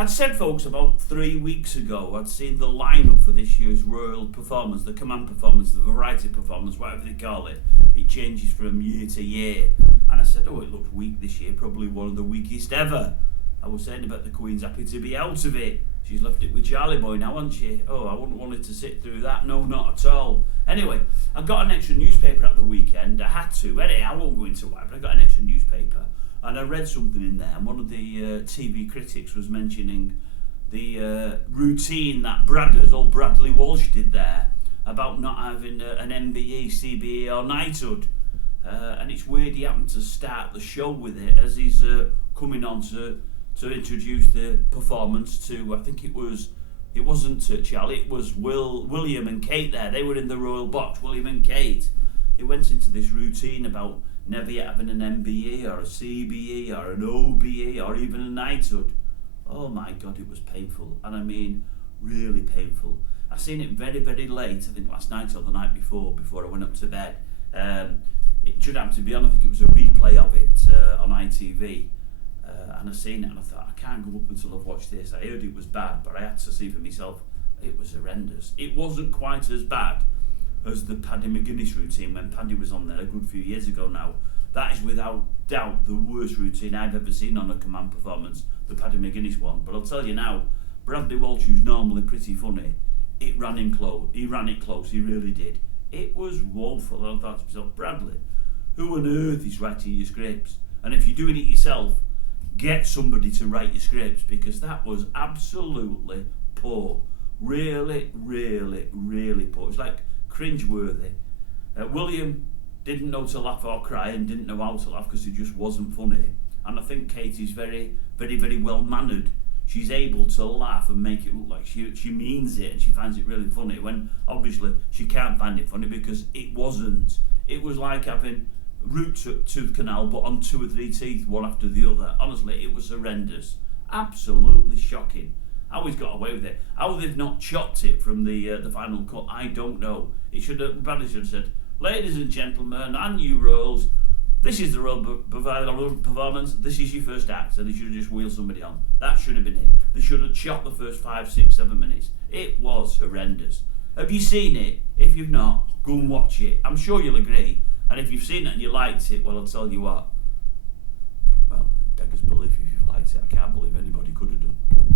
I'd said, folks, about 3 weeks ago, I'd seen the lineup for this year's Royal Performance, the Command Performance, the Variety Performance, whatever they call it. It changes from year to year. And I said, oh, it looks weak this year, probably one of the weakest ever. I was saying about the Queen's happy to be out of it. She's left it with Charlie Boy now, hasn't she? Oh, I wouldn't want her to sit through that. No, not at all. Anyway, I got an extra newspaper at the weekend. I had to. Anyway, I won't go into why, but I got an extra newspaper. And I read something in there, and one of the TV critics was mentioning the routine that old Bradley Walsh did there about not having an MBE, CBE or knighthood. And it's weird he happened to start the show with it as he's coming on to introduce the performance to, I think it wasn't Charlie, it was William and Kate there. They were in the royal box, William and Kate. He went into this routine about never yet having an MBE or a CBE or an OBE or even a knighthood. Oh my God, it was painful. And I mean, really painful. I seen it very, very late, I think last night or the night before I went up to bed. It should happen to be on, I think it was a replay of it on ITV. And I seen it and I thought, I can't go up until I've watched this. I heard it was bad, but I had to see for myself. It was horrendous. It wasn't quite as bad as the Paddy McGuinness routine when Paddy was on there a good few years ago now. That is without doubt the worst routine I've ever seen on a Command Performance, the Paddy McGuinness one. But I'll tell you now, Bradley Walsh, who's normally pretty funny, he ran it close, he really did. It was woeful. I thought to myself, Bradley, who on earth is writing your scripts? And if you're doing it yourself, get somebody to write your scripts, because that was absolutely poor. Really, really, really poor. It was like cringeworthy. William didn't know to laugh or cry and didn't know how to laugh because it just wasn't funny. And I think Katie's very, very, very well mannered. She's able to laugh and make it look like she means it and she finds it really funny, when obviously she can't find it funny because it wasn't. It was like having root tooth canal but on 2 or 3 teeth, one after the other. Honestly, it was horrendous. Absolutely shocking. How he's got away with it. How they've not chopped it from the final cut, I don't know. Bradley should have said, ladies and gentlemen, and new royals, this is the royal performance, this is your first act, and they should have just wheeled somebody on. That should have been it. They should have chopped the first 5, 6, 7 minutes. It was horrendous. Have you seen it? If you've not, go and watch it. I'm sure you'll agree. And if you've seen it and you liked it, well, I'll tell you what. Well, beggars belief if you've liked it. I can't believe anybody could have done.